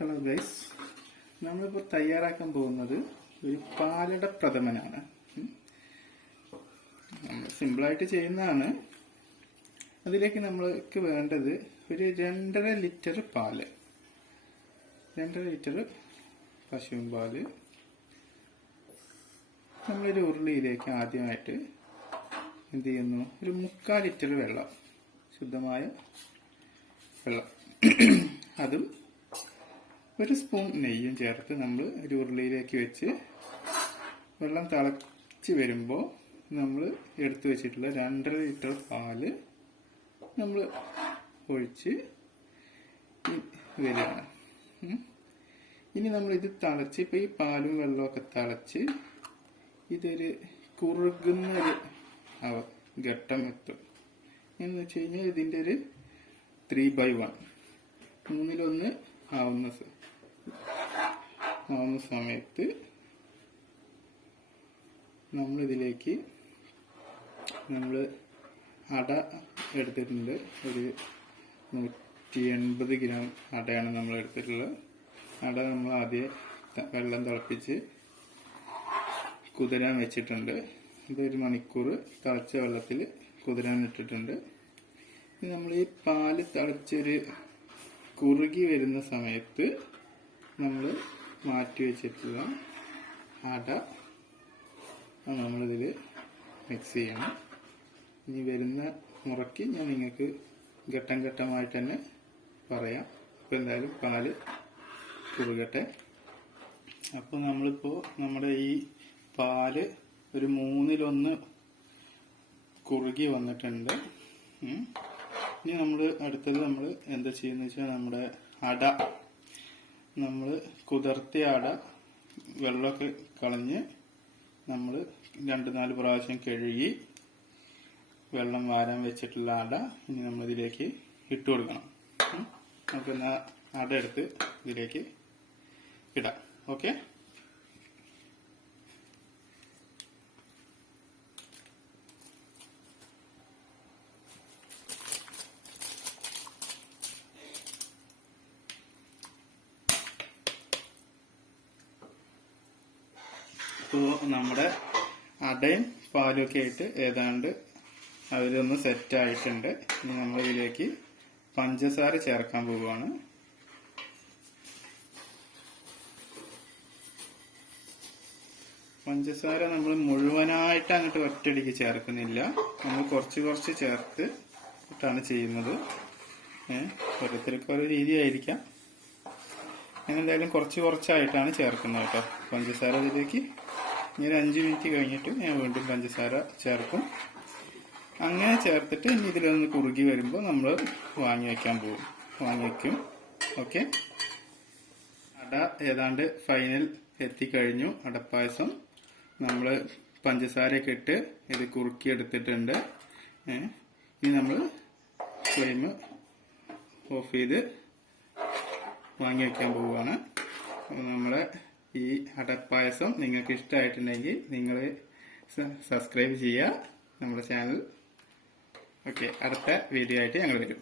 Hello guys, നമ്മളിപ്പോൾ തയ്യാറാക്കാൻ പോകുന്നത് ഒരു പാലട പ്രഥമനാണ്. നമ്മൾ സിമ്പിളായിട്ട് ചെയ്യുന്നതാണ്. അതിലേക്ക് നമ്മൾക്ക് വേണ്ടത് ഒരു 2.5 ലിറ്റർ പാല്, 2.5 ലിറ്റർ പശുവിൻ പാല്. നമ്മളൊരു ഉരുളിയിലേക്ക് ആദ്യമായിട്ട് എന്ത് ചെയ്യുന്നു, ഒരു 3/4 ലിറ്റർ വെള്ളം, ശുദ്ധമായ വെള്ളം, അതും ഒരു സ്പൂൺ നെയ്യും ചേർത്ത് നമ്മൾ ഒരു ഉരുളിയിലേക്ക് വെച്ച് വെള്ളം തിളച്ച് വരുമ്പോൾ നമ്മൾ എടുത്തു വെച്ചിട്ടുള്ള 2.5 ലിറ്റർ പാല് നമ്മൾ ഒഴിച്ച് വരികയാണ്. ഇനി നമ്മളിത് തിളച്ച്, ഇപ്പോൾ ഈ പാലും വെള്ളമൊക്കെ തിളച്ച് ഇതൊരു കുറുകുന്നൊരു ഘട്ടം എത്തും. എന്ന് വെച്ച് കഴിഞ്ഞാൽ ഇതിൻ്റെ ഒരു 3/1 മൂന്നിലൊന്ന് ആവുന്ന സമയത്ത് നമ്മളിതിലേക്ക് അട എടുത്തിട്ടുണ്ട്. ഒരു 180 ഗ്രാം അടയാണ് നമ്മൾ എടുത്തിട്ടുള്ളത്. അട നമ്മൾ ആദ്യം വെള്ളം തിളപ്പിച്ച് കുതിരാൻ വെച്ചിട്ടുണ്ട്. ഇതൊരു മണിക്കൂർ തിളച്ച വെള്ളത്തിൽ കുതിരാൻ ഇട്ടിട്ടുണ്ട്. ഇനി നമ്മൾ ഈ പാല് തിളച്ചൊരു കുറുകി വരുന്ന സമയത്ത് നമ്മൾ മാറ്റി വെച്ചിട്ടുള്ള അട നമ്മളിതിൽ മിക്സ് ചെയ്യണം. ഇനി വരുന്ന മുറയ്ക്ക് ഞാൻ നിങ്ങൾക്ക് ഘട്ടം ഘട്ടമായിട്ട് തന്നെ പറയാം. അപ്പോൾ എന്തായാലും പാല് കുറുകട്ടെ. അപ്പോൾ നമ്മളിപ്പോൾ നമ്മുടെ ഈ പാല് ഒരു 1/3 കുറുകി വന്നിട്ടുണ്ട്. ഇനി അടുത്തത് നമ്മൾ എന്താ ചെയ്യുന്നത് വെച്ചാൽ, നമ്മുടെ അട, നമ്മൾ കുതിർത്തിയ അട വെള്ളമൊക്കെ കളഞ്ഞ് നമ്മൾ 2-4 പ്രാവശ്യം കഴുകി വെള്ളം വാരാൻ വെച്ചിട്ടുള്ള അട ഇനി നമ്മളിതിലേക്ക് ഇട്ട് കൊടുക്കണം. നമുക്ക് അട എടുത്ത് ഇതിലേക്ക് ഇടാം. ഓക്കെ, ഇപ്പോൾ നമ്മുടെ അടയും പാലൊക്കെ ആയിട്ട് ഏതാണ്ട് അവരൊന്ന് സെറ്റായിട്ടുണ്ട്. ഇനി നമ്മളിതിലേക്ക് പഞ്ചസാര ചേർക്കാൻ പോവുകയാണ്. പഞ്ചസാര നമ്മൾ മുഴുവനായിട്ട് അങ്ങോട്ട് ഒറ്റയടിക്ക് ചേർക്കുന്നില്ല. നമ്മൾ കുറച്ച് കുറച്ച് ചേർത്ത് ഇട്ടാണ് ചെയ്യുന്നത്. ഓരോരുത്തർക്ക് ഓരോ രീതിയായിരിക്കാം. എന്തായാലും കുറച്ച് കുറച്ചായിട്ടാണ് ചേർക്കുന്നത് കേട്ടോ പഞ്ചസാര. ഇതിലേക്ക് ഇനി 5 മിനിറ്റ് കഴിഞ്ഞിട്ട് ഞാൻ വീണ്ടും പഞ്ചസാര ചേർക്കും. അങ്ങനെ ചേർത്തിട്ട് ഇനി ഇതിലൊന്ന് കുറുകി വരുമ്പോൾ നമ്മൾ വാങ്ങി വയ്ക്കും. ഓക്കെ, അട ഏതാണ്ട് ഫൈനൽ എത്തിക്കഴിഞ്ഞു. അടപ്പായസം നമ്മൾ പഞ്ചസാരയൊക്കെ ഇട്ട് ഇത് കുറുക്കി എടുത്തിട്ടുണ്ട്. ഇനി നമ്മൾ ഫ്ലെയിം ഓഫ് ചെയ്ത് വാങ്ങി വയ്ക്കാൻ പോവുകയാണ്. നമ്മുടെ ഈ അടപ്പായസം നിങ്ങൾക്ക് ഇഷ്ടമായിട്ടുണ്ടെങ്കിൽ നിങ്ങൾ സബ്സ്ക്രൈബ് ചെയ്യുക നമ്മുടെ ചാനൽ. ഓക്കെ, അടുത്ത വീഡിയോ ആയിട്ട് ഞങ്ങൾ വരും.